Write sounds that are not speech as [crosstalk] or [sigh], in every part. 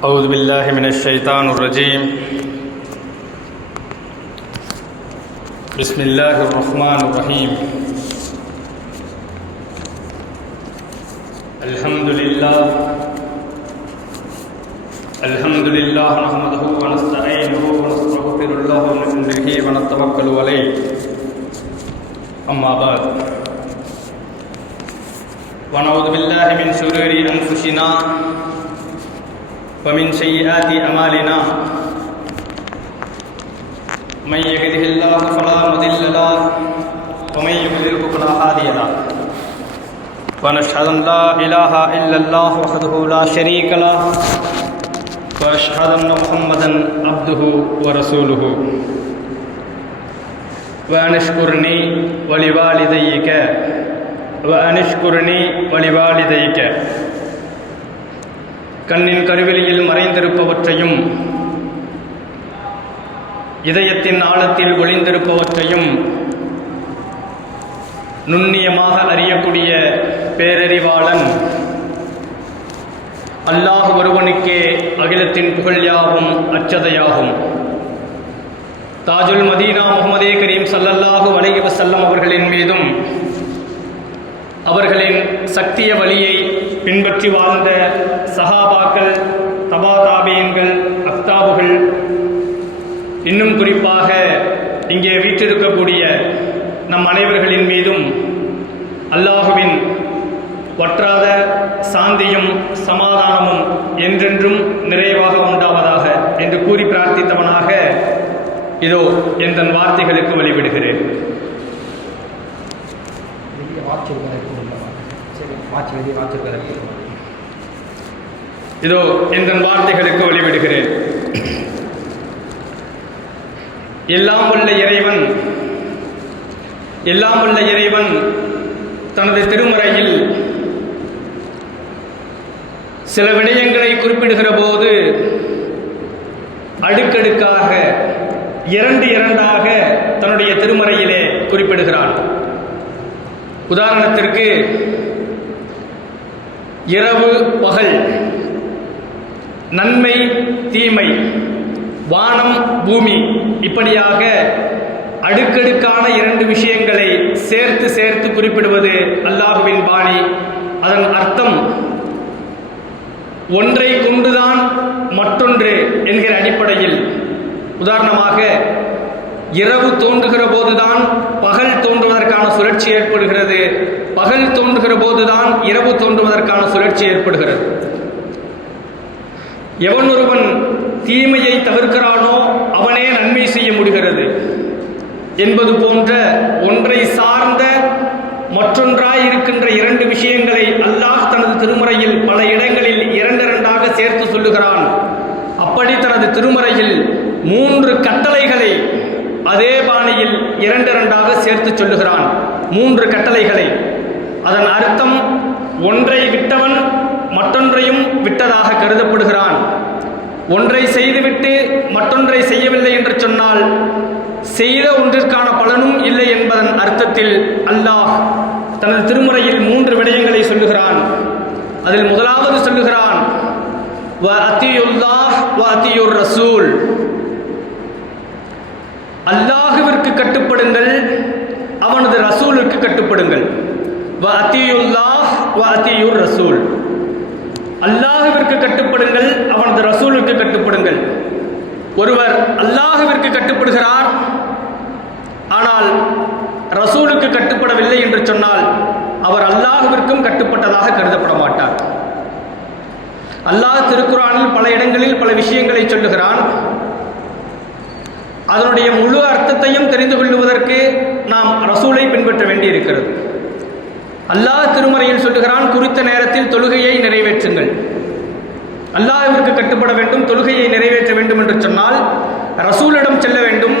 أعوذ بالله من الشيطان الرجيم. بسم الله الرحمن الرحيم. الحمد لله. الحمد لله نحمده ونستعينه ونستغفر الله ونؤمن به ونتوكل عليه. أما بعد. ونعوذ بالله من شرور أنفسنا ومن سيئات أعمالنا من يهده الله فلا مضل له ومن يضلله فلا هادي له ونشهد أن لا إله إلا الله وحده لا شريك له وأشهد أن محمدا عبده ورسوله وأن اشكرني ولوالديك وأن اشكرني ولوالديك கண்ணின் கருவெளியில் மறைந்திருப்பவற்றையும் இதயத்தின் ஆழத்தில் ஒளிந்திருப்பவற்றையும் நுண்ணியமாக அறியக்கூடிய பேரறிவாளன் அல்லாஹ் ஒருவனுக்கே அகிலத்தின் புகழ் யாவும் அச்சதையாகும். தாஜுல் மதீனா முகமதே கரீம் சல்லல்லாஹு அலைஹி வஸல்லம் அவர்களின் மீதும் அவர்களின் சக்திய வழியை பின்பற்றி வாழ்ந்த சஹாபாக்கள் தபாதாபியன்கள் அக்தாபுகள் இன்னும் குறிப்பாக இங்கே வீற்றிருக்கக்கூடிய நம் அனைவர்களின் மீதும் அல்லாஹுவின் வற்றாத சாந்தியும் சமாதானமும் என்றென்றும் நிறைவாக உண்டாவதாக என்று கூறி பிரார்த்தித்தவனாக இதோ என் வார்த்தைகளுக்கு வழிவிடுகிறேன். வாட்ச் இருக்கிறதற்கு சரி வாட்ச் வெளியே வாட்ச் இதோ இந்த வார்த்தைகளுக்கு வழிவிடுகிறேன். எல்லாம் உள்ள இறைவன் எல்லாம் உள்ள இறைவன் தனது திருமறையில் சில விடயங்களை குறிப்பிடுகிற போது அடுக்கடுக்காக இரண்டு இரண்டாக தன்னுடைய திருமறையிலே குறிப்பிடுகிறான். உதாரணத்திற்கு இரவு பகல் நன்மை தீமை வானம் பூமி இப்படியாக அடுக்கடுக்கான இரண்டு விஷயங்களை சேர்த்து சேர்த்து குறிப்பிடுவது அல்லாஹுவின் பாணி. அதன் அர்த்தம் ஒன்றை கொண்டுதான் மற்றொன்று என்கிற அடிப்படையில். உதாரணமாக இரவு தோன்றுகிற போதுதான் பகல் தோன்றுவதற்கான சுழற்சி ஏற்படுகிறது. பகல் தோன்றுகிற போதுதான் இரவு தோன்றுவதற்கான சுழற்சி ஏற்படுகிறது. எவன் ஒருவன் தீமையை தவிர்க்கிறானோ அவனே நன்மை செய்ய முடிகிறது. என்பது போன்ற ஒன்றை சார்ந்த மற்றொன்றாய் இருக்கின்ற இரண்டு விஷயங்களை அல்லாஹ் தனது திருமறையில் பல இடங்களில் இரண்டிரண்டாக சேர்த்து சொல்லுகிறான். அப்படி தனது திருமறையில் மூன்று கட்டளைகளை அதே பாணியில் இரண்டிரண்டாக சேர்த்து சொல்லுகிறான். மூன்று கட்டளைகளை. அதன் அர்த்தம் ஒன்றை விட்டவன் மற்றொன்றையும் விட்டதாக கருதப்படுகிறான். ஒன்றை செய்துவிட்டு மற்றொன்றை செய்யவில்லை என்று சொன்னால் செய்த ஒன்றிற்கான பலனும் இல்லை என்பதன் அர்த்தத்தில் அல்லாஹ் தனது திருமுறையில் மூன்று விடயங்களை சொல்லுகிறான். அதில் முதலாவது சொல்லுகிறான் வ அத்தியுல்லாஹ் வ அத்தியுர் ரசூல். அல்லாஹுவிற்கு கட்டுப்படுங்கள் அவனது ரசூலுக்கு கட்டுப்படுங்கள். வ அத்தியுல்லாஹ் வ அத்தியுர் ரசூல். அல்லாஹுவிற்கு கட்டுப்படுங்கள் அவனது ரசூலுக்கு கட்டுப்படுங்கள். ஒருவர் அல்லாஹுவிற்கு கட்டுப்படுகிறார் ஆனால் ரசூலுக்கு கட்டுப்படவில்லை என்று சொன்னால் அவர் அல்லாஹுவிற்கும் கட்டுப்பட்டதாக கருதப்பட மாட்டார். அல்லாஹ் திருக்குறானில் பல இடங்களில் பல விஷயங்களை சொல்லுகிறான். அதனுடைய முழு அர்த்தத்தையும் தெரிந்து கொள்வதற்கு நாம் ரசூலை பின்பற்ற வேண்டியிருக்கிறது. அல்லாஹ் திருமறையில் சொல்லுகிறான் குறித்த நேரத்தில் தொழுகையை நிறைவேற்றுங்கள். அல்லாஹிற்கு கட்டுப்பட வேண்டும் தொழுகையை நிறைவேற்ற வேண்டும் என்று சொன்னால் ரசூலிடம் செல்ல வேண்டும்.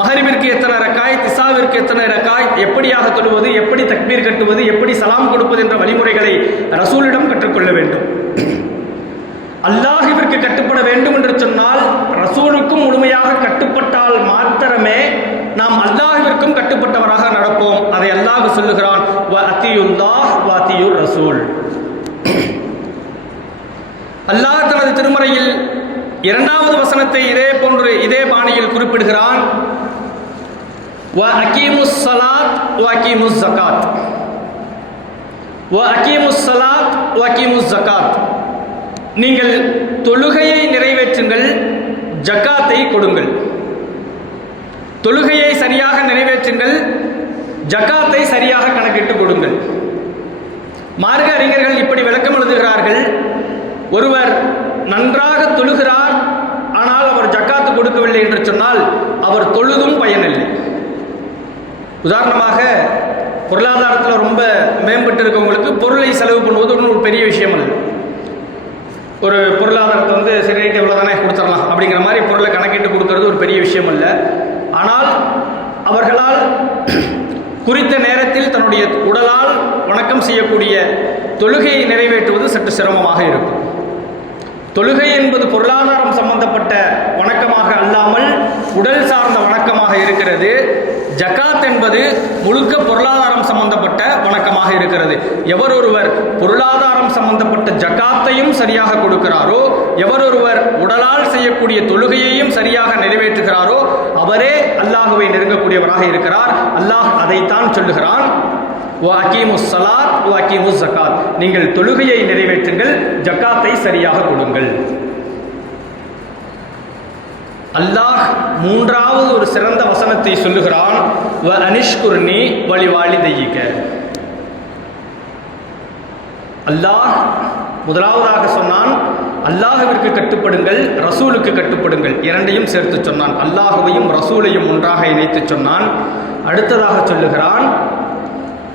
மகரிபிற்கு எத்தனை ரக்காய் திசாவிற்கு எத்தனை ரக்காய் எப்படியாக தொழுவது எப்படி தக்பீர் கட்டுவது எப்படி சலாம் கொடுப்பது என்ற வழிமுறைகளை ரசூலிடம் கற்றுக்கொள்ள வேண்டும். அல்லாஹிவிற்கு கட்டுப்பட வேண்டும் என்று சொன்னால் ரசூலுக்கும் முழுமையாக கட்டுப்பட்டால் மாத்திரமே நாம் அல்லாஹிற்கும் கட்டுப்பட்டவராக நடப்போம். அதை அல்லாஹ் சொல்லுகிறான் வ ரசூல். அல்லாஹ் தனது திருமறையில் இரண்டாவது வசனத்தை இதே போன்று இதே பாணியில் குறிப்பிடுகிறான் வ அகீமுஸ் நீங்கள் தொழுகையை நிறைவேற்றுங்கள் ஜக்காத்தை கொடுங்கள். தொழுகையை சரியாக நிறைவேற்றுங்கள் ஜக்காத்தை சரியாக கணக்கிட்டு கொடுங்கள். மார்க்க அறிஞர்கள் இப்படி விளக்கம் எழுதுகிறார்கள் ஒருவர் நன்றாக தொழுகிறார் ஆனால் அவர் ஜக்காத்து கொடுக்கவில்லை என்று சொன்னால் அவர் தொழுதும் பயனில்லை. உதாரணமாக பொருளாதாரத்தில் ரொம்ப மேம்பட்டு இருக்கவங்களுக்கு பொருளை செலவு பண்ணுவது ஒன்றும் ஒரு பெரிய விஷயம் அல்ல. ஒரு பொருளாதாரத்தை வந்து சரி ரேட் எவ்வளோ தானே கொடுத்துடலாம் அப்படிங்கிற மாதிரி பொருளை கணக்கிட்டு கொடுக்கறது ஒரு பெரிய விஷயம் அல்ல ஆனால் அவர்களால் [clears throat] குறித்த நேரத்தில் தன்னுடைய உடலால் வணக்கம் செய்யக்கூடிய தொழுகையை நிறைவேற்றுவது சற்று சிரமமாக இருக்கும். தொழுகை என்பது பொருளாதாரம் சம்பந்தப்பட்ட வணக்கமாக அல்லாமல் உடல் சார்ந்த வணக்கமாக இருக்கிறது. ஜகாத் என்பது முழுக்க பொருளாதாரம் சம்பந்தப்பட்ட வணக்கமாக இருக்கிறது. எவர் ஒருவர் பொருளாதாரம் சம்பந்தப்பட்ட ஜகாத்தையும் சரியாக கொடுக்கிறாரோ எவர் ஒருவர் உடலால் செய்யக்கூடிய தொழுகையையும் சரியாக நிறைவேற்றுகிறாரோ அவரே அல்லாஹுவை நெருங்கக்கூடியவராக இருக்கிறார். அல்லாஹ் அதைத்தான் சொல்லுகிறான். வாக்கீமுஸ் சலாத் வாக்கீமுஸ் ஜக்காத். நீங்கள் தொழுகையை நிறைவேற்றுங்கள் ஜக்காத்தை சரியாக கொடுங்கள். அல்லாஹ் மூன்றாவது ஒரு சிறந்த வசனத்தை சொல்லுகிறான் வ அனிஷ்குர்னி வழிவாளி தெய்யிக்க அல்லாஹ் முதலாவதாக சொன்னான் அல்லாஹுவிற்கு கட்டுப்படுங்கள் ரசூலுக்கு கட்டுப்படுங்கள். இரண்டையும் சேர்த்து சொன்னான். அல்லாஹுவையும் ரசூலையும் ஒன்றாக இணைத்து சொன்னான். அடுத்ததாக சொல்லுகிறான்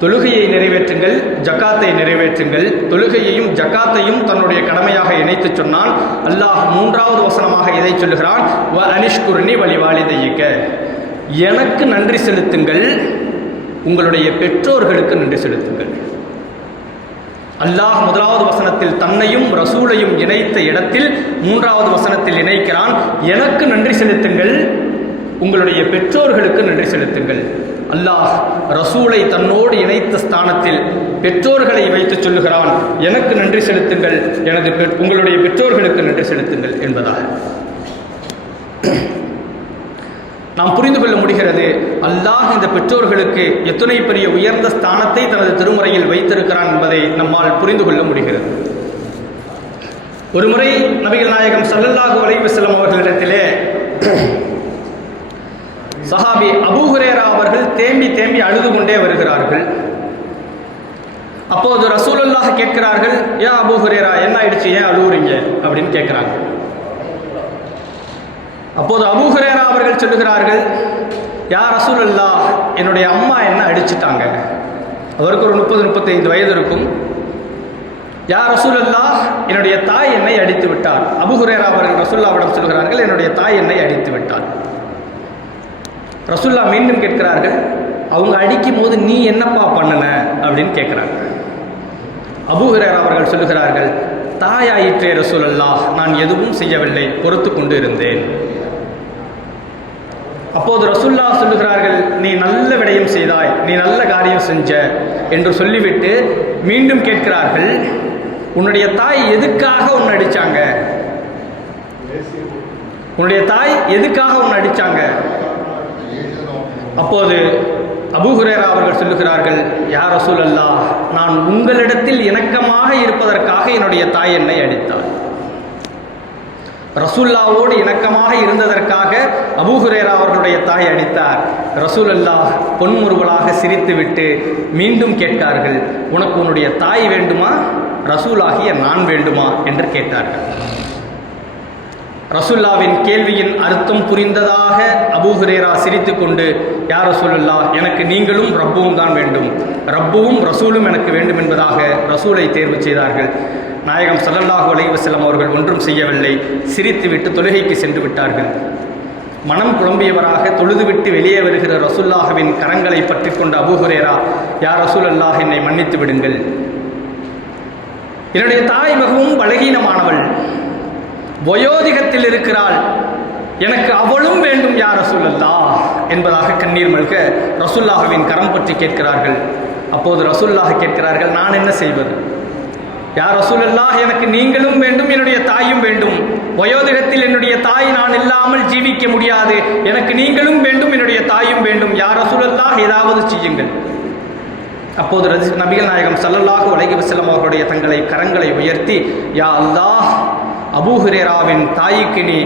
தொழுகையை நிறைவேற்றுங்கள் ஜக்காத்தை நிறைவேற்றுங்கள். தொழுகையையும் ஜக்காத்தையும் தன்னுடைய கடமையாக இணைத்து சொன்னான் அல்லாஹ் மூன்றாவது வசனமாக இதை சொல்லுகிறான் வ அனிஷ்குர்னி வழிவாளி எனக்கு நன்றி செலுத்துங்கள் உங்களுடைய பெற்றோர்களுக்கு நன்றி செலுத்துங்கள். அல்லாஹ் முதலாவது வசனத்தில் தன்னையும் ரசூலையும் இணைத்த இடத்தில் மூன்றாவது வசனத்தில் இணைக்கிறான் எனக்கு நன்றி செலுத்துங்கள் உங்களுடைய பெற்றோர்களுக்கு நன்றி செலுத்துங்கள். அல்லாஹ் ரசூலை தன்னோடு இணைத்த ஸ்தானத்தில் பெற்றோர்களை வைத்து சொல்லுகிறான். எனக்கு நன்றி செலுத்துங்கள். எனது உங்களுடைய பெற்றோர்களுக்கு நன்றி செலுத்துங்கள் என்பதாக. நாம் புரிந்து கொள்ள முடிகிறது அல்லாஹ் இந்த பெற்றோர்களுக்கு எத்தனை பெரிய உயர்ந்த ஸ்தானத்தை தனது திருமுறையில் வைத்திருக்கிறான் என்பதை நம்மால் புரிந்து கொள்ள முடிகிறது. ஒருமுறை நபிகள் நாயகம் சல்லல்லாஹு அலைஹி வஸல்லம் அவர்களிடத்திலே சஹாபி அபூஹுரேரா அவர்கள் தேம்பி தேம்பி அழுது கொண்டே வருகிறார்கள். அப்போது ரசூலுல்லாஹ் கேட்கிறார்கள் ஏன் அபூஹுரேரா என்ன ஆயிடுச்சு? ஏன் அழுகுறீங்க அப்படின்னு கேட்கிறாங்க. அப்போது அபூஹுரேரா அவர்கள் சொல்லுகிறார்கள் யா ரசூலுல்லாஹ் என்னுடைய அம்மா என்ன அடிச்சிட்டாங்க? அவருக்கு ஒரு முப்பது முப்பத்தைந்து வயது இருக்கும். யா ரசூலுல்லாஹ் என்னுடைய தாய் என்னை அடித்து விட்டார். அபுஹுரேரா அவர்கள் ரசூல்லாவிடம் சொல்கிறார்கள் என்னுடைய தாய் என்னை அடித்து விட்டார். ரசுல்லா மீண்டும் கேட்கிறார்கள் அவங்க அடிக்கும் போது நீ என்னப்பா பண்ணுன? அப்படின்னு கேட்குறாங்க. அபூஹரேர் அவர்கள் சொல்லுகிறார்கள் தாயாயிற்றே ரசூலல்லா நான் எதுவும் செய்யவில்லை பொறுத்து கொண்டு இருந்தேன். அப்போது ரசுல்லா சொல்லுகிறார்கள் நீ நல்ல விடயம் செய்தாய் நீ நல்ல காரியம் செஞ்ச என்று சொல்லிவிட்டு மீண்டும் கேட்கிறார்கள் உன்னுடைய தாய் எதுக்காக உன்னை அடித்தாங்க உன்னுடைய தாய் எதுக்காக உன்னை அடித்தாங்க அப்போது அபுஹுரேரா அவர்கள் சொல்லுகிறார்கள் யார் ரசூல் அல்லாஹ் நான் உங்களிடத்தில் இணக்கமாக இருப்பதற்காக என்னுடைய தாய் என்னை அடித்தாள். ரசூல்லாவோடு இணக்கமாக இருந்ததற்காக அபூ ஹுரேரா அவர்களுடைய தாய் அடித்தார். ரசூல் அல்லாஹ் பொன்முறுவலாக சிரித்துவிட்டு மீண்டும் கேட்டார்கள் உனக்கு உன்னுடைய தாய் வேண்டுமா? ரசூலாகிய நான் வேண்டுமா? என்று கேட்டார்கள். ரசுல்லாவின் கேள்வியின் அர்த்தம் புரிந்ததாக அபூஹுரேரா சிரித்து சிரித்துக்கொண்டு யார் ரசூலுல்லா எனக்கு நீங்களும் ரப்புவும் தான் வேண்டும். ரப்புவும் ரசூலும் எனக்கு வேண்டும் என்பதாக ரசூலை தேர்வு செய்தார்கள். நாயகம் சல்லல்லாஹு அலைவசல்லம் அவர்கள் ஒன்றும் செய்யவில்லை. சிரித்துவிட்டு தொழுகைக்கு சென்று விட்டார்கள். மனம் குழம்பியவராக தொழுதுவிட்டு வெளியே வருகிற ரசூல்லாஹவின் கரங்களை பற்றி கொண்ட அபூஹுரேரா யார் ரசூல் அல்லாஹ் என்னை மன்னித்து விடுங்கள். என்னுடைய தாய் மிகவும் பலகீனமானவள். வயோதிகத்தில் இருக்கிறாள். எனக்கு அவளும் வேண்டும் யார் ரசூல்லா என்பதாக கண்ணீர் மல்க ரசுல்லாஹுவின் கரம் பற்றி கேட்கிறார்கள். அப்போது ரசுல்லாஹ் கேட்கிறார்கள் நான் என்ன செய்வது? யார் ரசூலல்லா எனக்கு நீங்களும் வேண்டும் என்னுடைய தாயும் வேண்டும். வயோதிகத்தில் என்னுடைய தாய் நான் இல்லாமல் ஜீவிக்க முடியாது. எனக்கு நீங்களும் வேண்டும் என்னுடைய தாயும் வேண்டும். யார் ரசூலல்லா ஏதாவது செய்யுங்கள். அப்போது ரஜி நபிகள் நாயகம் சல்லல்லாஹு உலகி வசலம் அவர்களுடைய தங்களை கரங்களை உயர்த்தி யா அல்லாஹ் அபூஹுரேராவின் தாய்க்கு நீ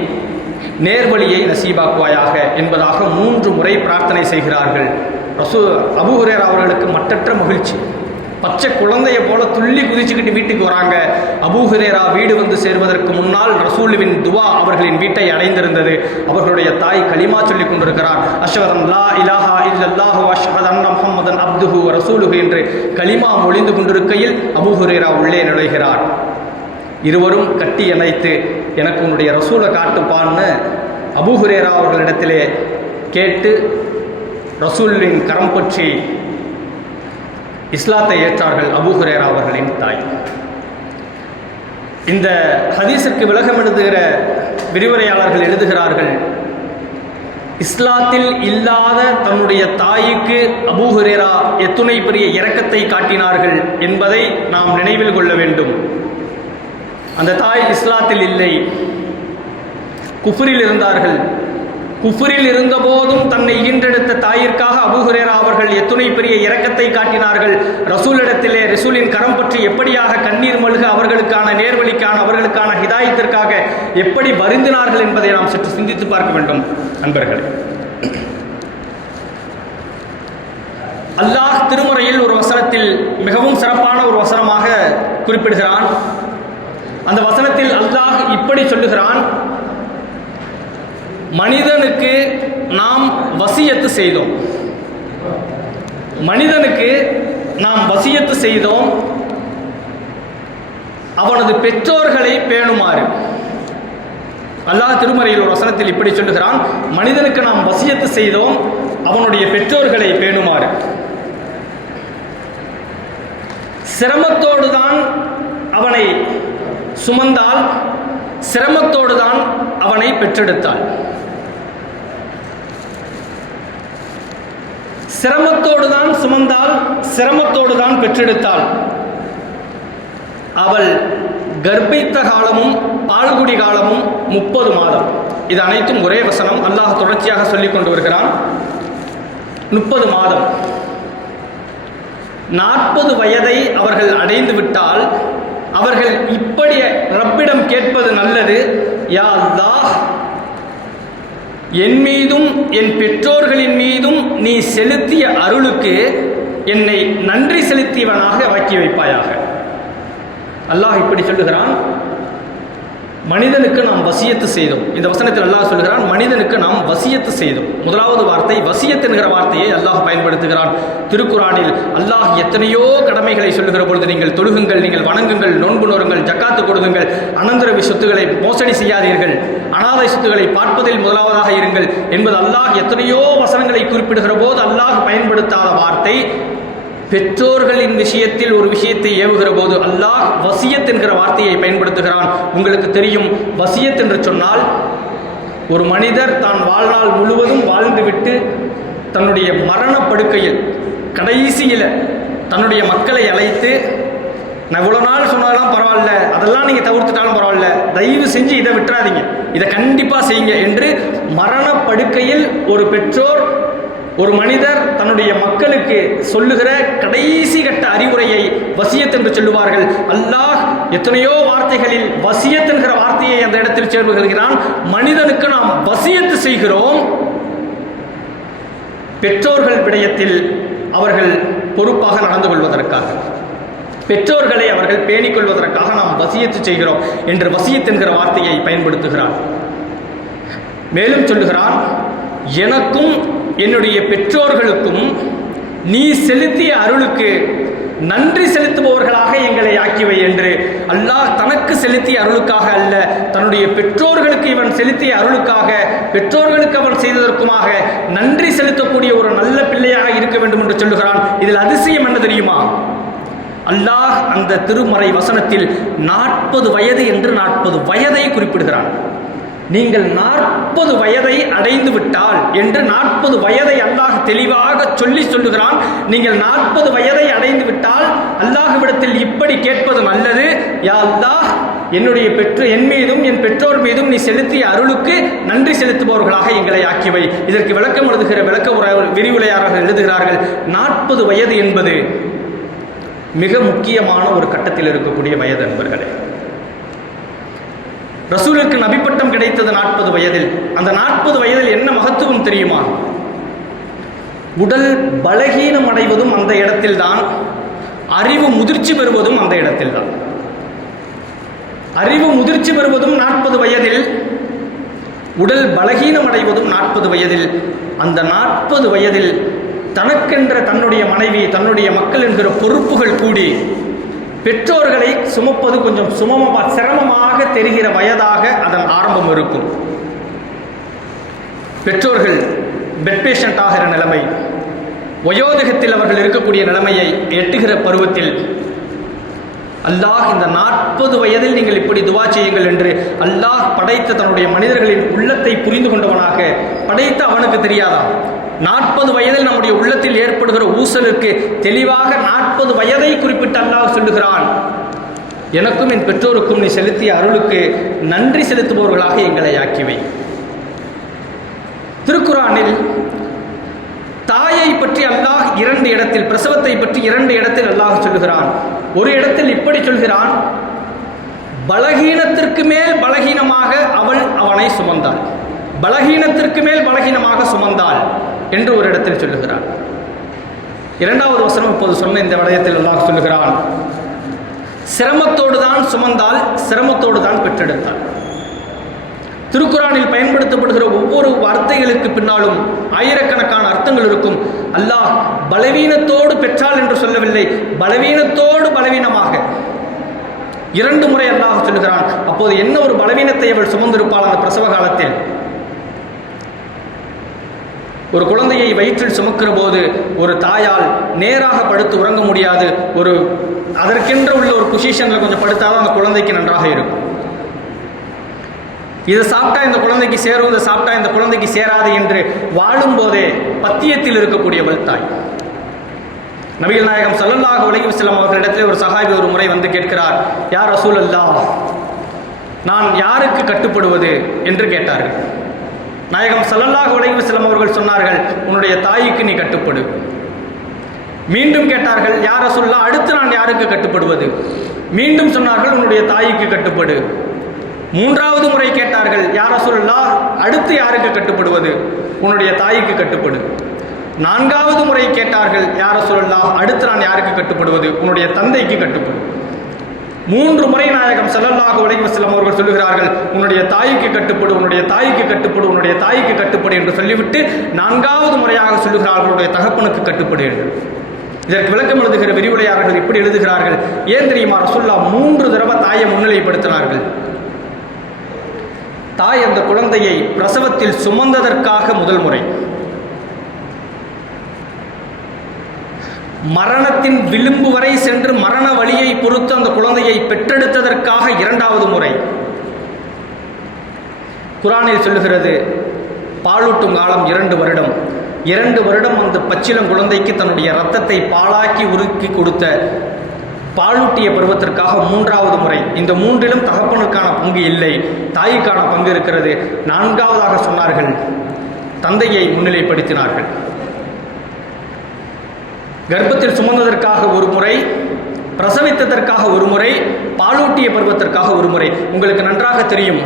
நேர்வழியை நசீபாக்குவாயாக என்பதாக மூன்று முறை பிரார்த்தனை செய்கிறார்கள். ரசூ அபூஹுரேரா அவர்களுக்கு மட்டற்ற மகிழ்ச்சி. பச்சை குழந்தைய போல துள்ளி குதிச்சுக்கிட்டு வீட்டுக்கு வராங்க. அபூஹுரேரா வீடு வந்து சேர்வதற்கு முன்னால் ரசூலுவின் துவா அவர்களின் வீட்டை அடைந்திருந்தது. அவர்களுடைய தாய் கலிமா சொல்லிக் கொண்டிருக்கிறார். அஷ்ஹதன் லா இலாஹா இல்லல்லாஹு அஷ்ஹதன் அன்ன முஹம்மதன் அப்துஹு வ ரசூலுஹு என்று கலிமா மொழிந்து கொண்டிருக்கையில் அபூஹுரேரா உள்ளே நுழைகிறார். இருவரும் கட்டி அணைத்து எனக்கு உன்னுடைய ரசூலை காட்டுப்பான்னு அபூஹுரேரா அவர்களிடத்திலே கேட்டு ரசூலின் கரம் பற்றி இஸ்லாத்தை ஏற்றார்கள் அபூ ஹுரேரா அவர்களின் தாய். இந்த ஹதீஸிற்கு விலகம் எழுதுகிற விரிவுரையாளர்கள் எழுதுகிறார்கள் இஸ்லாத்தில் இல்லாத தன்னுடைய தாய்க்கு அபூ ஹுரேரா எத்துணை பெரிய இரக்கத்தை காட்டினார்கள் என்பதை நாம் நினைவில் கொள்ள வேண்டும். அந்த தாய் இஸ்லாத்தில் இல்லை. குஃபரில் இருந்தார்கள். குஃபரில் இருந்தபோதும் தன்னை ஈன்றெடுத்த தாயிற்காக அபுஹுரேரா அவர்கள் எத்துணை பெரிய இரக்கத்தை காட்டினார்கள். ரசூலிடத்திலே ரசூலின் கரம் பற்றி எப்படியாக கண்ணீர் மல்க அவர்களுக்கான நேர்வழிக்கான அவர்களுக்கான ஹிதாயத்திற்காக எப்படி வருந்தினார்கள் என்பதை நாம் சற்று சிந்தித்து பார்க்க வேண்டும். நண்பர்களே. அல்லாஹ் திருமுறையில் ஒரு வசனத்தில் மிகவும் சிறப்பான ஒரு வசனமாக குறிப்பிடுகிறான். அந்த வசனத்தில் அல்லாஹ் இப்படி சொல்லுகிறான் மனிதனுக்கு நாம் வசியத்து செய்தோம். மனிதனுக்கு நாம் வசியத்து செய்தோம். அவனது பெற்றோர்களை பேணுமாறு. அல்லாஹ் திருமறையில் ஒரு வசனத்தில் இப்படி சொல்லுகிறான் மனிதனுக்கு நாம் வசியத்து செய்தோம். அவனுடைய பெற்றோர்களை பேணுமாறு. சிரமத்தோடு தான் அவனை சுமந்தால் சிரமத்தோடு தான் அவனை பெற்றெடுத்தாள். சிரமத்தோடு தான் சுமந்தால் சிரமத்தோடு தான் பெற்றெடுத்தாள். அவள் கர்ப்பித்த காலமும் பால்குடி காலமும் முப்பது மாதம். இது அனைத்தும் ஒரே வசனம். அல்லாஹ் தொடர்ச்சியாக சொல்லிக் கொண்டு வருகிறான். முப்பது மாதம். நாற்பது வயதை அவர்கள் அடைந்து விட்டு கேட்பது நல்லது. யா அல்லாஹ் என் மீதும் என் பெற்றோர்களின் மீதும் நீ செலுத்திய அருளுக்கு என்னை நன்றி செலுத்தியவனாக வாக்கி வைப்பாயாக. அல்லாஹ் இப்படி சொல்லுகிறான். மனிதனுக்கு நாம் வசியத்து செய்தோம். இந்த வசனத்தில் அல்லாஹ் சொல்லுகிறான் மனிதனுக்கு நாம் வசியத்து செய்தோம். முதலாவது வார்த்தை வசியத் என்கிற வார்த்தையை அல்லாஹ் பயன்படுத்துகிறான். திருக்குறானில் அல்லாஹ் எத்தனையோ கடமைகளை சொல்லுகிற பொழுது நீங்கள் தொழுகுங்கள் நீங்கள் வணங்குங்கள் நோன்பு நோருங்கள் ஜக்காத்து கொடுங்கள் அனந்தரவி சொத்துக்களை மோசடி செய்யாதீர்கள் அனாதை சொத்துக்களை பார்ப்பதில் முதலாவதாக இருங்கள் என்பது அல்லாஹ் எத்தனையோ வசனங்களை குறிப்பிடுகிற போது அல்லாஹ் பயன்படுத்தாத வார்த்தை. பெற்றோர்களின் விஷயத்தில் ஒரு விஷயத்தை ஏவுகிற போது அல்லாஹ் வசியத் என்கிற வார்த்தையை பயன்படுத்துகிறான். உங்களுக்கு தெரியும் வசியத் என்று சொன்னால் ஒரு மனிதர் தான் வாழ்நாள் முழுவதும் வாழ்ந்துவிட்டு தன்னுடைய மரண படுக்கையில் கடைசியில் தன்னுடைய மக்களை அழைத்து நான் இவ்வளோ நாள் சொன்னாலும் பரவாயில்ல அதெல்லாம் நீங்கள் தவிர்த்துட்டாலும் பரவாயில்ல தயவு செஞ்சு இதை விட்டுறாதீங்க. இதை கண்டிப்பாக செய்யுங்க என்று மரண படுக்கையில் ஒரு பெற்றோர் ஒரு மனிதர் தன்னுடைய மக்களுக்கு சொல்லுகிற கடைசி கட்ட அறிவுரையை வசியத் என்று சொல்லுவார்கள். அல்லாஹ் எத்தனையோ வார்த்தைகளில் வசியத் என்கிற வார்த்தையை அந்த இடத்தில் சேர்வுகிறான் மனிதனுக்கு நாம் வசியத்து செய்கிறோம். பெற்றோர்கள் விடயத்தில் அவர்கள் பொறுப்பாக நடந்து கொள்வதற்காக பெற்றோர்களை அவர்கள் பேணிக் கொள்வதற்காக நாம் வசியத்து செய்கிறோம் என்று வசியத் என்கிற வார்த்தையை பயன்படுத்துகிறார். மேலும் சொல்லுகிறான் எனக்கும் என்னுடைய பெற்றோர்களுக்கும் நீ செலுத்திய அருளுக்கு நன்றி செலுத்துபவர்களாக எங்களை ஆக்கிவை என்று அல்லாஹ் தனக்கு செலுத்திய அருளுக்காக அல்ல தன்னுடைய பெற்றோர்களுக்கு இவன் செலுத்திய அருளுக்காக பெற்றோர்களுக்கு அவன் செய்ததற்குமாக நன்றி செலுத்தக்கூடிய ஒரு நல்ல பிள்ளையாக இருக்க வேண்டும் என்று சொல்லுகிறான். இதில் அதிசயம் என்ன தெரியுமா? அல்லாஹ் அந்த திருமறை வசனத்தில் நாற்பது வயது என்று நாற்பது வயதை குறிப்பிடுகிறான். நீங்கள் நாற்பது வயதை அடைந்து விட்டால் என்று நாற்பது வயதை அல்லாஹ் தெளிவாக சொல்லி சொல்லுகிறான். நீங்கள் நாற்பது வயதை அடைந்து விட்டால் அல்லாஹ்விடத்தில் இப்படி கேட்பது நல்லது. யா அல்லாஹ் என்னுடைய பெற்று என் மீதும் என் பெற்றோர் மீதும் நீ செலுத்திய அருளுக்கு நன்றி செலுத்துபவர்களாக எங்களை ஆக்கிவை. இதற்கு விளக்கம் எழுதுகிற விளக்க விரிவுரையாளர்கள் எழுதுகிறார்கள். நாற்பது வயது என்பது மிக முக்கியமான ஒரு கட்டத்தில் இருக்கக்கூடிய வயது என்பர்களே ரசூலுக்கு நபிப்பட்டம் கிடைத்தது நாற்பது வயதில். அந்த நாற்பது வயதில் என்ன மகத்துவம் தெரியுமா? உடல் பலகீனம் அடைவதும் அந்த இடத்தில்தான். அறிவு முதிர்ச்சி பெறுவதும் அந்த இடத்தில்தான். அறிவு முதிர்ச்சி பெறுவதும் நாற்பது வயதில். உடல் பலகீனம் அடைவதும் நாற்பது வயதில். அந்த நாற்பது வயதில் தனக்கென்ற தன்னுடைய மனைவி தன்னுடைய மக்கள் என்கிற பொறுப்புகள் கூடி பெற்றோர்களை சுமப்பது கொஞ்சம் சுமமாக சிரமமாக தெரிகிற வயதாக அதன் ஆரம்பம் இருக்கும். பெற்றோர்கள் பெட் பேஷண்ட் ஆகிற நிலைமை வயோதிகத்தில் அவர்கள் இருக்கக்கூடிய நிலைமையை எட்டுகிற பருவத்தில் அல்லாஹ் இந்த நாற்பது வயதில் நீங்கள் இப்படி துவா செய்யுங்கள் என்று அல்லாஹ் படைத்த தன்னுடைய மனிதர்களின் உள்ளத்தை புரிந்து கொண்டவனாக படைத்த அவனுக்கு தெரியாதா? நாற்பது வயதில் நம்முடைய உள்ளத்தில் ஏற்படுகிற ஊசலுக்கு தெளிவாக நாற்பது வயதை குறிப்பிட்டு அல்லாஹ் சொல்லுகிறான். எனக்கும் என் பெற்றோருக்கும் நீ செலுத்திய அருளுக்கு நன்றி செலுத்துபவர்களாக எங்களை ஆக்கிவை. திருக்குறானில் தாயை பற்றி அல்லாஹ் இரண்டு இடத்தில் பிரசவத்தை பற்றி இரண்டு இடத்தில் அல்லாஹ் சொல்லுகிறான். ஒரு இடத்தில் இப்படி சொல்கிறான் பலகீனத்திற்கு மேல் பலகீனமாக அவள் அவனை சுமந்தாள். பலகீனத்திற்கு மேல் பலகீனமாக சுமந்தாள். என்று ஒரு இடத்தில் சொல்லுகிறான். இரண்டாவது வசனம் இப்போது சொன்ன இந்த விடயத்தில் எல்லாம் சொல்லுகிறான் சிரமத்தோடு தான் சுமந்தால் சிரமத்தோடு தான் பெற்றெடுத்தாள். திருக்குறானில் பயன்படுத்தப்படுகிற ஒவ்வொரு வார்த்தைகளுக்கு பின்னாலும் ஆயிரக்கணக்கான அர்த்தங்கள் இருக்கும். அல்லாஹ் பலவீனத்தோடு பெற்றாள் என்று சொல்லவில்லை பலவீனத்தோடு பலவீனமாக. இரண்டு முறை அல்லாஹ் சொல்லுகிறான் அப்போது என்ன ஒரு பலவீனத்தை அவள் சுமந்திருப்பாள் அந்த பிரசவ காலத்தில்? ஒரு குழந்தையை வயிற்றில் சுமக்கிற போது ஒரு தாயால் நேராக படுத்து உறங்க முடியாது. ஒரு அதற்கென்று உள்ள ஒரு பொசிஷனில் கொஞ்சம் படுத்தாதான் அந்த குழந்தைக்கு நன்றாக இருக்கும். இதை சாப்பிட்டா இந்த குழந்தைக்கு சேரும் இதை சாப்பிட்டா இந்த குழந்தைக்கு சேராது என்று வாழும்போதே பத்தியத்தில் இருக்கக்கூடியவள் தாய் நபிகள் நாயகம் சல்லல்லாஹு உலகி வஸல்லம் அவர்களிடத்தில் ஒரு சகாபி ஒரு முறை வந்து கேட்கிறார் யார் ரசூல் நான் யாருக்கு கட்டுப்படுவது? என்று கேட்டார்கள். நாயகம் சல்லல்லாஹு அலைஹி செல்லும் அவர்கள் சொன்னார்கள் உன்னுடைய தாய்க்கு நீ கட்டுப்படு. மீண்டும் கேட்டார்கள் யார ரசூல்லா அடுத்து நான் யாருக்கு கட்டுப்படுவது? மீண்டும் சொன்னார்கள் உன்னுடைய தாய்க்கு கட்டுப்படு. மூன்றாவது முறை கேட்டார்கள் யார சொல்லா அடுத்து யாருக்கு கட்டுப்படுவது? உன்னுடைய தாய்க்கு கட்டுப்படு. நான்காவது முறை கேட்டார்கள் யார சொல்லா அடுத்து நான் யாருக்கு கட்டுப்படுவது? உன்னுடைய தந்தைக்கு கட்டுப்படு. மூன்று முறை நாயகம் செல்லல்லாக அலைஹி வஸல்லம் அவர்கள் சொல்லுகிறார்கள் உன்னுடைய தாய்க்கு கட்டுப்படு உன்னுடைய தாய்க்கு கட்டுப்படு உன்னுடைய தாய்க்கு கட்டுப்படு என்று சொல்லிவிட்டு நான்காவது முறையாக சொல்லுகிறார்கள் உன்னுடைய தகப்பனுக்கு கட்டுப்படு என்று. இதற்கு விளக்கம் எழுதுகிற விரிவுரையாளர்கள் இப்படி எழுதுகிறார்கள் ஏன் தெரியுமா ரசுல்லா மூன்று தடவை தாயை முன்னிலைப்படுத்தினார்கள் தாய் அந்த குழந்தையை பிரசவத்தில் சுமந்ததற்காக முதல் முறை மரணத்தின் விளிம்பு வரை சென்று மரண வழியை பொறுத்து அந்த குழந்தையை பெற்றெடுத்ததற்காக இரண்டாவது முறை. குரானில் சொல்லுகிறது பாலூட்டும் காலம் இரண்டு வருடம். இரண்டு வருடம் அந்த பச்சிலம் குழந்தைக்கு தன்னுடைய ரத்தத்தை பாலாக்கி உருக்கி கொடுத்த பாலூட்டிய பருவத்திற்காக மூன்றாவது முறை. இந்த மூன்றிலும் தகப்பனுக்கான பங்கு இல்லை தாய்க்கான பங்கு இருக்கிறது. நான்காவதாக சொன்னார்கள் தந்தையை முன்னிலைப்படுத்தினார்கள். கர்ப்பத்தில் சுமந்ததற்காக ஒரு முறை பிரசவித்ததற்காக ஒரு முறை பாலூட்டிய பருவத்திற்காக ஒரு முறை. உங்களுக்கு நன்றாக தெரியும்.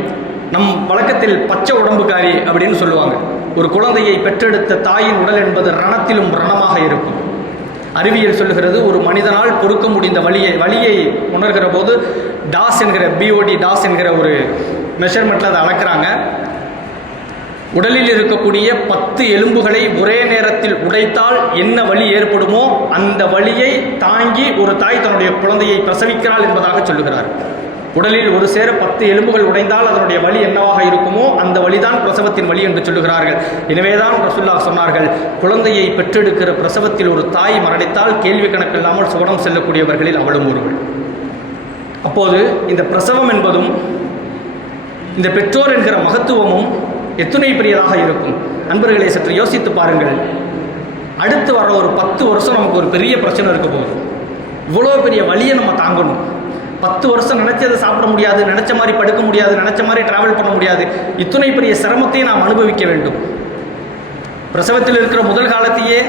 நம் வழக்கத்தில் பச்சை உடம்புக்காரி அப்படின்னு சொல்லுவாங்க. ஒரு குழந்தையை பெற்றெடுத்த தாயின் உடல் என்பது ரணத்திலும் ரணமாக இருக்கும். அறிவியல் சொல்லுகிறது ஒரு மனிதனால் பொறுக்க முடிந்த வழியை வழியை உணர்கிற போது டாஸ் என்கிற பிஓடி டாஸ் என்கிற ஒரு மெஷர்மெண்ட்டில் அதை அளக்குறாங்க. உடலில் இருக்கக்கூடிய பத்து எலும்புகளை ஒரே நேரத்தில் உடைத்தால் என்ன வலி ஏற்படுமோ அந்த வலியை தாங்கி ஒரு தாய் தன்னுடைய குழந்தையை பிரசவிக்கிறாள் என்பதாக சொல்லுகிறார். உடலில் ஒரு சேர பத்து எலும்புகள் உடைந்தால் அதனுடைய வலி என்னவாக இருக்குமோ அந்த வழிதான் பிரசவத்தின் வலி என்று சொல்லுகிறார்கள். எனவேதான் ரசுல்லா சொன்னார்கள் குழந்தையை பெற்றெடுக்கிற பிரசவத்தில் ஒரு தாய் மரணித்தால் கேள்வி கணக்கில்லாமல் சுவனம் செல்லக்கூடியவர்களில் அவளும் ஒருவள். அப்போது இந்த பிரசவம் என்பதும் இந்த பெற்றோர் என்கிற மகத்துவமும் எத்துணை பெரியதாக இருக்கும். நண்பர்களை சற்று யோசித்து பாருங்கள். அடுத்து வர ஒரு பத்து வருஷம் நமக்கு ஒரு பெரிய பிரச்சனை இருக்க போகுது. இவ்வளோ பெரிய வழியை நம்ம தாங்கணும். பத்து வருஷம் நினைச்சதை சாப்பிட முடியாது நினைச்ச மாதிரி படுக்க முடியாது நினைச்ச மாதிரி டிராவல் பண்ண முடியாது. இத்துணை பெரிய சிரமத்தை நாம் அனுபவிக்க வேண்டும். பிரசவத்தில் இருக்கிற முதல் காலத்தையே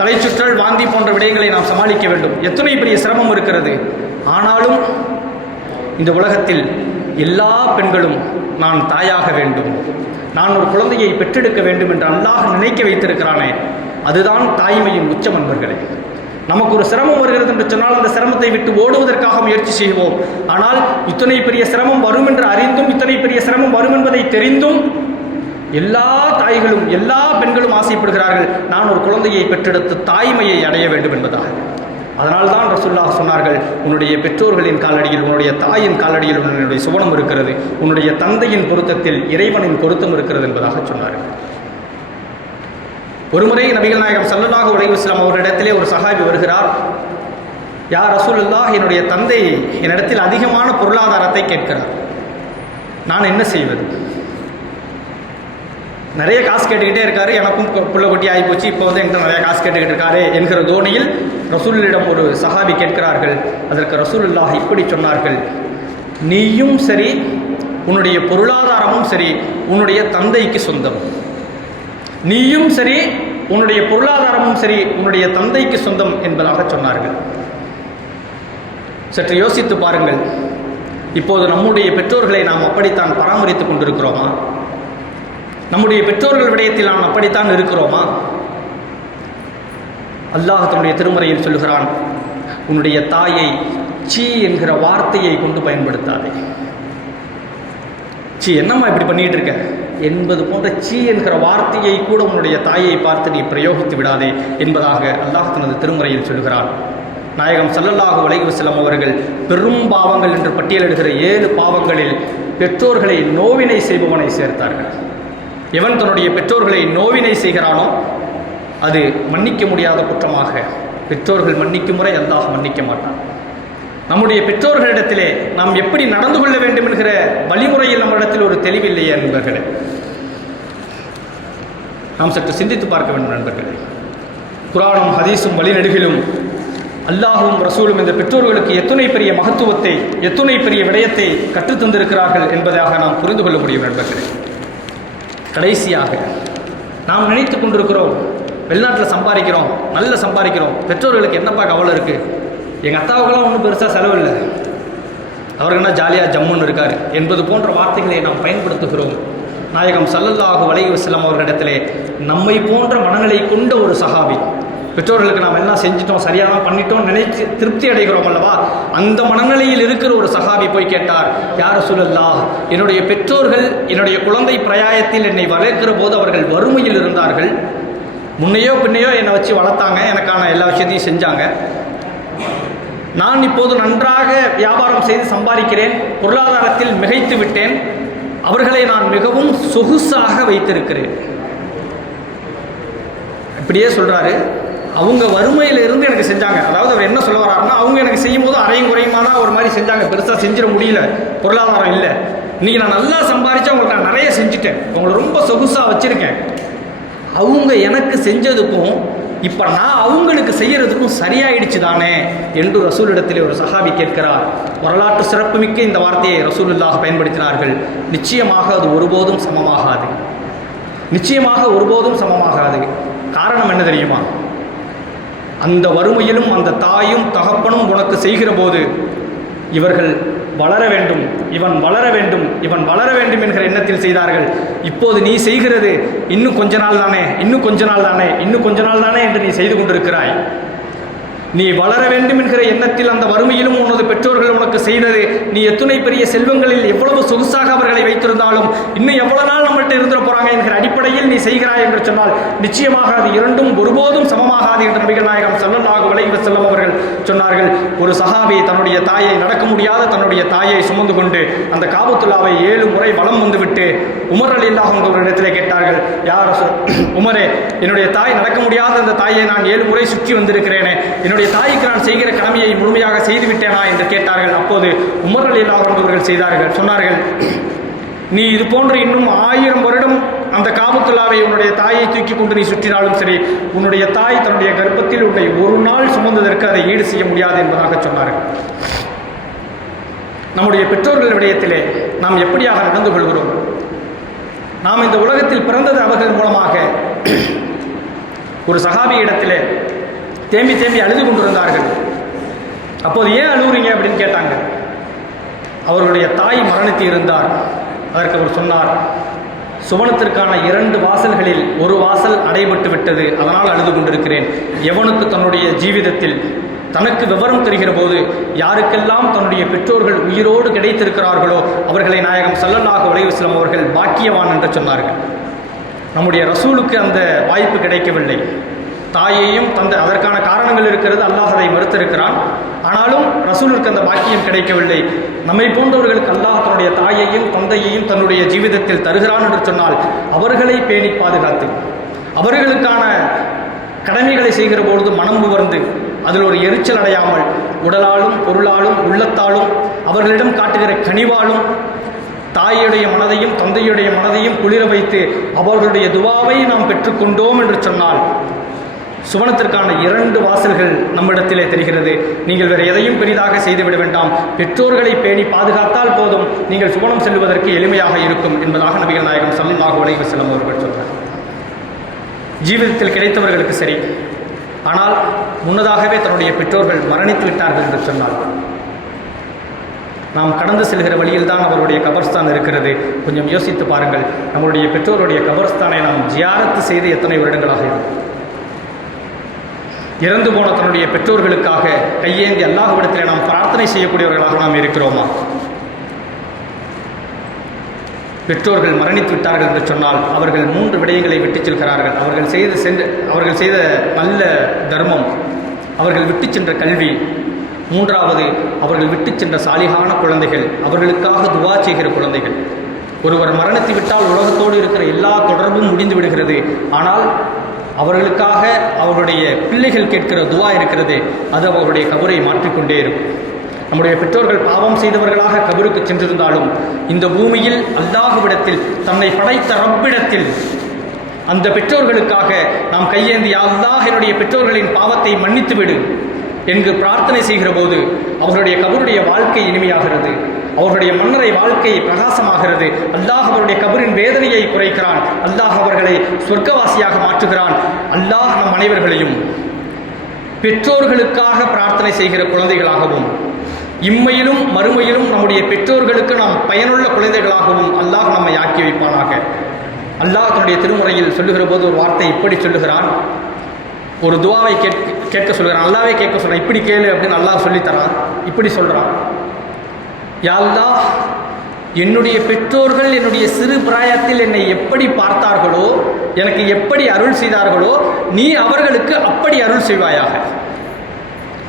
தலைச்சுற்றல் வாந்தி போன்ற விடயங்களை நாம் சமாளிக்க வேண்டும். எத்தனை பெரிய சிரமம் இருக்கிறது. ஆனாலும் இந்த உலகத்தில் எல்லா பெண்களும் நான் தாயாக வேண்டும். நான் ஒரு குழந்தையை பெற்றெடுக்க வேண்டும் என்று அல்லாஹ் நினைக்க வைத்திருக்கிறானே அதுதான் தாய்மையின் உச்சம் அன்பர்களே. நமக்கு ஒரு சிரமம் வருகிறது என்று சொன்னால் அந்த சிரமத்தை விட்டு ஓடுவதற்காக முயற்சி செய்வோம். ஆனால் இத்தனை பெரிய சிரமம் வரும் என்று அறிந்தும் இத்தனை பெரிய சிரமம் வரும் என்பதை தெரிந்தும் எல்லா தாய்களும் எல்லா பெண்களும் ஆசைப்படுகிறார்கள் நான் ஒரு குழந்தையை பெற்றெடுத்து தாய்மையை அடைய வேண்டும் என்பதாக. அதனால் தான் ரசுல்லா சொன்னார்கள் உன்னுடைய பெற்றோர்களின் காலடியில் உன்னுடைய தாயின் காலடியில் உன்னுடைய சுவனம் இருக்கிறது. உன்னுடைய தந்தையின் பொருத்தத்தில் இறைவனின் பொருத்தம் இருக்கிறது என்பதாக சொன்னார்கள். ஒருமுறை நபிகள் நாயகம் சல்லல்லாஹ் அலைஹி வஸல்லம் அவரிடத்திலே ஒரு சகாபி வருகிறார். யார் ரசூலுல்லாஹ் என்னுடைய தந்தை என்னிடத்தில் அதிகமான பொருளாதாரத்தை கேட்கிறார். நான் என்ன செய்வது? நிறைய காசு கேட்டுக்கிட்டே இருக்காரு. எனக்கும் கு- புள்ள குட்டி ஆகி போச்சு. இப்போ வந்து என்கிட்ட நிறைய காசு கேட்டுக்கிட்டு இருக்காரு. என்கிற தோணியில் ரசூலிடம் ஒரு சஹாபி கேட்கிறார்கள். அதற்கு ரசூலுல்லாஹ் இப்படி சொன்னார்கள். நீயும் சரி உன்னுடைய பொருளாதாரமும் சரி உன்னுடைய தந்தைக்கு சொந்தம். நீயும் சரி உன்னுடைய பொருளாதாரமும் சரி உன்னுடைய தந்தைக்கு சொந்தம் என்பதாக சொன்னார்கள். சற்று யோசித்து பாருங்கள். இப்போது நம்முடைய பெற்றோர்களை நாம் அப்படித்தான் பராமரித்துக் கொண்டிருக்கிறோமா? நம்முடைய பெற்றோர்கள் விடயத்தில் நாம் அப்படித்தான் இருக்கிறோமா? அல்லாஹ் தன்னுடைய திருமறையில் சொல்கிறான் உன்னுடைய தாயை சீ என்கிற வார்த்தையை கொண்டு பயன்படுத்தாதே. சீ என்னம்மா இப்படி பண்ணிகிட்டு இருக்க? என்பது போன்ற சீ என்கிற வார்த்தையை கூட உன்னுடைய தாயை பார்த்து நீ பிரயோகித்து விடாதே என்பதாக அல்லாஹ் தனது திருமுறையில் சொல்கிறான் நாயகம் சல்லல்லாஹு வலைவசலம் அவர்கள் பெரும் பாவங்கள் என்று பட்டியலிடுகிற ஏழு பாவங்களில் பெற்றோர்களை நோவினை செய்பவனை சேர்த்தார்கள். எவன் தன்னுடைய பெற்றோர்களை நோவினை செய்கிறானோ அது மன்னிக்க முடியாத குற்றமாக. பெற்றோர்கள் மன்னிக்கும் முறை அல்லாஹ் மன்னிக்க மாட்டான். நம்முடைய பெற்றோர்களிடத்திலே நாம் எப்படி நடந்து கொள்ள வேண்டும் என்கிற வழிமுறையில் நம்மிடத்தில் ஒரு தெளிவில்லையே நண்பர்களே. நாம் சற்று சிந்தித்து பார்க்க வேண்டும் நண்பர்களே. குரானும் ஹதீஸும் வழிநெடுகிலும் அல்லாஹும் ரசூலும் இந்த பெற்றோர்களுக்கு எத்தனை பெரிய மகத்துவத்தை எத்தனை பெரிய விடயத்தை கற்றுத் தந்திருக்கிறார்கள் என்பதாக நாம் புரிந்து கொள்ள முடியும் நண்பர்களே. கடைசியாக நாம் நினைத்து கொண்டிருக்கிறோம் வெளிநாட்டில் சம்பாதிக்கிறோம் நல்ல சம்பாதிக்கிறோம் பெற்றோர்களுக்கு என்னப்பா கவலை இருக்குது எங்கள் அத்தாவுக்கெல்லாம் ஒன்றும் பெருசாக செலவு இல்லை. என்ன ஜாலியாக ஜம்முன்னு இருக்கார் என்பது போன்ற வார்த்தைகளை நாம் பயன்படுத்துகிறோம். நாயகம் சல்லல்லாஹு வலைவசலம் அவர்களிடத்திலே நம்மை போன்ற மனநிலை கொண்ட ஒரு சஹாபி பெற்றோர்களுக்கு நாம் எல்லாம் செஞ்சிட்டோம் சரியாக தான் பண்ணிட்டோம் நினைச்சு திருப்தி அடைகிறோம் அல்லவா? அந்த மனநிலையில் இருக்கிற ஒரு சகாபி போய் கேட்டார் யார் சொல்லல்லா என்னுடைய பெற்றோர்கள் என்னுடைய குழந்தை பிரயாயத்தில் என்னை வளர்க்கிற போது அவர்கள் வறுமையில் இருந்தார்கள். முன்னையோ பின்னையோ என்னை வச்சு வளர்த்தாங்க. எனக்கான எல்லா விஷயத்தையும் செஞ்சாங்க. நான் இப்போது நன்றாக வியாபாரம் செய்து சம்பாதிக்கிறேன். பொருளாதாரத்தில் மிகைத்து விட்டேன். அவர்களை நான் மிகவும் சொகுசாக வைத்திருக்கிறேன். இப்படியே சொல்கிறாரு அவங்க வறுமையில இருந்து எனக்கு செஞ்சாங்க. அதாவது அவர் என்ன சொல்ல வராருன்னா அவங்க எனக்கு செய்யும் போது அரையும் குறையுமா தான் ஒரு மாதிரி செஞ்சாங்க. பெருசாக செஞ்சிட முடியல. பொருளாதாரம் இல்லை. இன்னைக்கு நான் நல்லா சம்பாரிச்சு அவங்களுக்கு நான் நிறைய செஞ்சுட்டேன். உங்களை ரொம்ப சொகுசாக வச்சுருக்கேன். அவங்க எனக்கு செஞ்சதுக்கும் இப்போ நான் அவங்களுக்கு செய்யறதுக்கும் சரியாயிடுச்சு தானே என்று ரசூலிடத்திலே ஒரு சஹாபி கேட்கிறார். வரலாற்று சிறப்புமிக்க இந்த வார்த்தையை ரசூலுல்லாக பயன்படுத்தினார்கள். நிச்சயமாக அது ஒருபோதும் சமமாகாது. நிச்சயமாக ஒருபோதும் சமமாகாது. காரணம் என்ன தெரியுமா? அந்த வறுமையிலும் அந்த தாயும் தகப்பனும் உனக்கு செய்கிற போது இவர்கள் வளர வேண்டும். இவன் வளர வேண்டும். இவன் வளர வேண்டும் என்கிற எண்ணத்தில் செய்தார்கள். இப்போது நீ செய்கிறது இன்னும் கொஞ்ச நாள் தானே இன்னும் கொஞ்ச நாள் தானே இன்னும் கொஞ்ச நாள் தானே என்று நீ செய்து கொண்டிருக்கிறாய். நீ வளர வேண்டும் என்கிற எண்ணத்தில் அந்த வறுமையிலும் உனது பெற்றோர்கள் உனக்கு செய்தது. நீ எத்துணை பெரிய செல்வங்களில் எவ்வளவு சொகுசாக அவர்களை வைத்திருந்தாலும் இன்னும் எவ்வளவு நாள் நம்மள்கிட்ட இருந்துட போறாங்க என்கிற அடிப்படையில் நீ செய்கிறாய் என்று சொன்னால் நிச்சயமாக அது இரண்டும் ஒருபோதும் சமமாகாது என்று நபிகள் நாயகம் ஸல்லல்லாஹு அலைஹி வஸல்லம் அவர்கள் சொன்னார்கள். ஒரு சஹாபி தன்னுடைய தாயை நடக்க முடியாத தன்னுடைய தாயை சுமந்து கொண்டு அந்த காபத்துல்லாவை ஏழு முறை வலம் வந்துவிட்டு உமர் அலி அல்லாஹ் இடத்திலே கேட்டார்கள். யார் [clears throat] உமரே என்னுடைய தாய் நடக்க முடியாத அந்த தாயை நான் ஏழு முறை சுற்றி வந்திருக்கிறேனே என்னுடைய தாய்க்கு நான் செய்கிற கடமையை முழுமையாக செய்துவிட்டேனா என்று கேட்டார்கள். அப்போது உமர் அலி அவர்கள் செய்தார்கள். சொன்னார்கள் நீ இது போன்று இன்னும் ஆயிரம் வருடம் அந்த காபத்துல்லாவை உன்னுடைய தாயை தூக்கி கொண்டு நீ சுற்றினாலும் சரி உன்னுடைய தாய் தன்னுடைய கர்ப்பத்தில் உன்னை ஒரு நாள் சுமந்ததற்கு அதை ஈடு செய்ய முடியாது என்பதாக சொன்னார்கள். நம்முடைய பெற்றோர்கள் விடயத்திலே நாம் எப்படியாக நடந்து கொள்கிறோம்? நாம் இந்த உலகத்தில் பிறந்தது அவர்கள் மூலமாக. ஒரு சகாபி இடத்திலே தேம்பி தேம்பி அழுது கொண்டிருந்தார்கள். அப்போது ஏன் அழுகுறீங்க அப்படின்னு கேட்டாங்க. அவர்களுடைய தாய் மரணித்து இருந்தார். அதற்கு அவர் சொன்னார் சுவனத்திற்கான இரண்டு வாசல்களில் ஒரு வாசல் அடைபட்டு விட்டது. அதனால் அழுது கொண்டிருக்கிறேன். எவனுக்கு தன்னுடைய ஜீவிதத்தில் தனக்கு விவரம் தெரிகிற போது யாருக்கெல்லாம் தன்னுடைய பெற்றோர்கள் உயிரோடு கிடைத்திருக்கிறார்களோ அவர்களை நாயகம் சல்லல்லாஹு அலைவாஸ்லம் அவர்கள் பாக்கியவான் என்று சொன்னார்கள். நம்முடைய ரசூலுக்கு அந்த வாய்ப்பு கிடைக்கவில்லை. தாயையும் தந்த அதற்கான காரணங்கள் இருக்கிறது அல்லாஹ் அதை மறுத்திருக்கிறான். ஆனாலும் ரசூலுக்கு அந்த பாக்கியம் கிடைக்கவில்லை. நம்மை போன்றவர்களுக்கு அல்லாஹ் தன்னுடைய தாயையும் தந்தையையும் தன்னுடைய ஜீவிதத்தில் தருகிறான் என்று சொன்னால் அவர்களை பேணி பாதுகாத்து அவர்களுக்கான கடமைகளை செய்கிற பொழுது மனம் உவர்ந்து அதில் ஒரு எரிச்சல் அடையாமல் உடலாலும் பொருளாலும் உள்ளத்தாலும் அவர்களிடம் காட்டுகிற கனிவாலும் தாயுடைய மனதையும் தந்தையுடைய மனதையும் குளிர வைத்து அவர்களுடைய துவாவை நாம் பெற்றுக்கொண்டோம் என்று சொன்னால் சுவனத்திற்கான இரண்டு வாசல்கள் நம்மிடத்திலே தெரிகிறது. நீங்கள் வேறு எதையும் பெரிதாக செய்துவிட வேண்டாம். பெற்றோர்களை பேணி பாதுகாத்தால் போதும். நீங்கள் சுவனம் செல்வதற்கு எளிமையாக இருக்கும் என்பதாக நபிகள் நாயகம் சல்லாஹ் உலக செல்லும் அவர்கள் சொல்றார். ஜீவிதத்தில் கிடைத்தவர்களுக்கு சரி. ஆனால் முன்னதாகவே தன்னுடைய பெற்றோர்கள் மரணித்து விட்டார்கள் என்று சொன்னார். நாம் கடந்து செல்கிற வழியில் தான் அவருடைய கபர்ஸ்தான் இருக்கிறது. கொஞ்சம் யோசித்து பாருங்கள். நம்மளுடைய பெற்றோருடைய கபர்ஸ்தானை நாம் ஜியாரத்து செய்து எத்தனை வருடங்களாக இருக்கும்? இறந்து போன தன்னுடைய பெற்றோர்களுக்காக கையேந்தி அல்லாஹ்விடத்தில் நாம் பிரார்த்தனை செய்யக்கூடியவர்களாக நாம் இருக்கிறோமா? பெற்றோர்கள் மரணித்து விட்டார்கள் என்று சொன்னால் அவர்கள் மூன்று விடயங்களை விட்டுச் செல்கிறார்கள். அவர்கள் செய்து சென்று அவர்கள் செய்த நல்ல தர்மம் அவர்கள் விட்டுச் சென்ற கல்வி. மூன்றாவது அவர்கள் விட்டுச் சென்ற சாலிகான குழந்தைகள். அவர்களுக்காக துவா செய்கிற குழந்தைகள். ஒருவர் மரணித்து விட்டால் உலகத்தோடு இருக்கிற எல்லா தொடர்பும் முடிந்து விடுகிறது. ஆனால் அவர்களுக்காக அவர்களுடைய பிள்ளைகள் கேட்கிற துவா இருக்கிறது. அது அவர்களுடைய கபரை மாற்றிக்கொண்டே இருக்கும். நம்முடைய பெற்றோர்கள் பாவம் செய்தவர்களாக கபருக்கு சென்றிருந்தாலும் இந்த பூமியில் அல்லாஹுவிடத்தில் தன்னை படைத்த ரப்பிடத்தில் அந்த பெற்றோர்களுக்காக நாம் கையேந்தி அல்லாஹ் என்னுடைய பெற்றோர்களின் பாவத்தை மன்னித்துவிடு என்று பிரார்த்தனை செய்கிற போது அவர்களுடைய கபருடைய வாழ்க்கை இனிமையாகிறது. அவர்களுடைய மன்னரை வாழ்க்கை பிரகாசமாகிறது. அல்லாஹ் அவருடைய கபரின் வேதனையை குறைக்கிறான். அல்லாஹ் அவர்களை சொர்க்கவாசியாக மாற்றுகிறான். அல்லாஹ் நம் அனைவர்களையும் பெற்றோர்களுக்காக பிரார்த்தனை செய்கிற குழந்தைகளாகவும் இம்மையிலும் மறுமையிலும் நம்முடைய பெற்றோர்களுக்கு நாம் பயனுள்ள குழந்தைகளாகவும் அல்லாஹ் நம்மை ஆக்கி வைப்பானாக. அல்லாஹ் தன்னுடைய திருமுறையில் சொல்லுகிற போது ஒரு வார்த்தை இப்படி சொல்லுகிறான். ஒரு துவாவை கேட்க கேட்க சொல்கிறான் அல்லாவே கேட்க சொல்கிறான் இப்படி கேளு அப்படின்னு அல்லாஹ் சொல்லித்தரான். இப்படி சொல்கிறான் யா என்னுடைய பெற்றோர்கள் என்னுடைய சிறு பிராயத்தில் என்னை எப்படி பார்த்தார்களோ எனக்கு எப்படி அருள் செய்தார்களோ நீ அவர்களுக்கு அப்படி அருள் செய்வாயாக.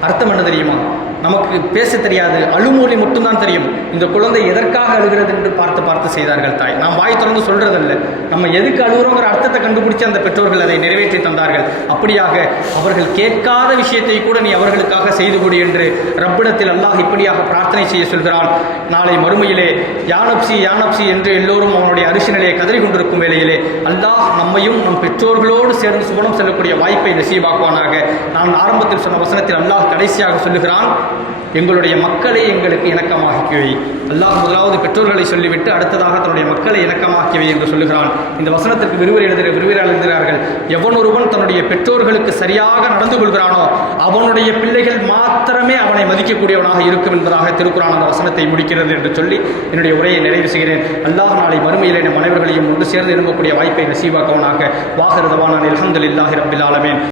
அர்த்தம் என்ன தெரியுமா? நமக்கு பேச தெரியாது அழுமொழி மட்டும்தான் தெரியும். இந்த குழந்தை எதற்காக அழுகிறது என்று பார்த்து பார்த்து செய்தார்கள் தாய். நாம் வாய் திறந்து சொல்றதில்ல. நம்ம எதுக்கு அழுகிறோங்கிற அர்த்தத்தை கண்டுபிடிச்சு அந்த பெற்றோர்கள் அதை நிறைவேற்றி தந்தார்கள். அப்படியாக அவர்கள் கேட்காத விஷயத்தை கூட நீ அவர்களுக்காக செய்து கொடு என்று ரப்பிடத்தில் அல்லாஹ் இப்படியாக பிரார்த்தனை செய்ய சொல்கிறான் நாளை மறுமையிலே யானப்சி யானப்சி என்று எல்லோரும் அவனுடைய அரிசி நிலையை கதறி கொண்டிருக்கும் வேளையிலே அல்லாஹ் நம்மையும் நம் பெற்றோர்களோடு சேர்ந்து சுவனம் செல்லக்கூடிய வாய்ப்பை நசீபாக்குவானாக. நான் ஆரம்பத்தில் சொன்ன வசனத்தில் அல்லாஹ் கடைசியாக சொல்லுகிறான் எங்களுடைய மக்களை எங்களுக்கு இணக்கமாக்கிவை. அல்லாஹ் முதலாவது பெற்றோர்களை சொல்லிவிட்டு அடுத்ததாக தன்னுடைய மக்களை இணக்கமாக்கிவை என்று சொல்லுகிறான். இந்த வசனத்திற்கு விரிவுரை எழுதுகிற விரிவுரை எழுதுகிறார்கள். எவன் ஒருவன் தன்னுடைய பெற்றோர்களுக்கு சரியாக நடந்து கொள்கிறானோ அவனுடைய பிள்ளைகள் மாத்திரமே அவனை மதிக்கக்கூடியவனாக இருக்கும் என்பதாக திருக்குறான் அந்த வசனத்தை முடிக்கிறது என்று சொல்லி என்னுடைய உரையை நிறைவு செய்கிறேன். அல்லாஹ் நாளை மறுமையிலே நம் அனைவர்களையும் ஒன்று சேர்ந்து எழும்பக்கூடிய வாய்ப்பை நசீவாக்கவனாக. வாகரதவான அலமதுல்லாஹி ரபில் ஆலமேன்.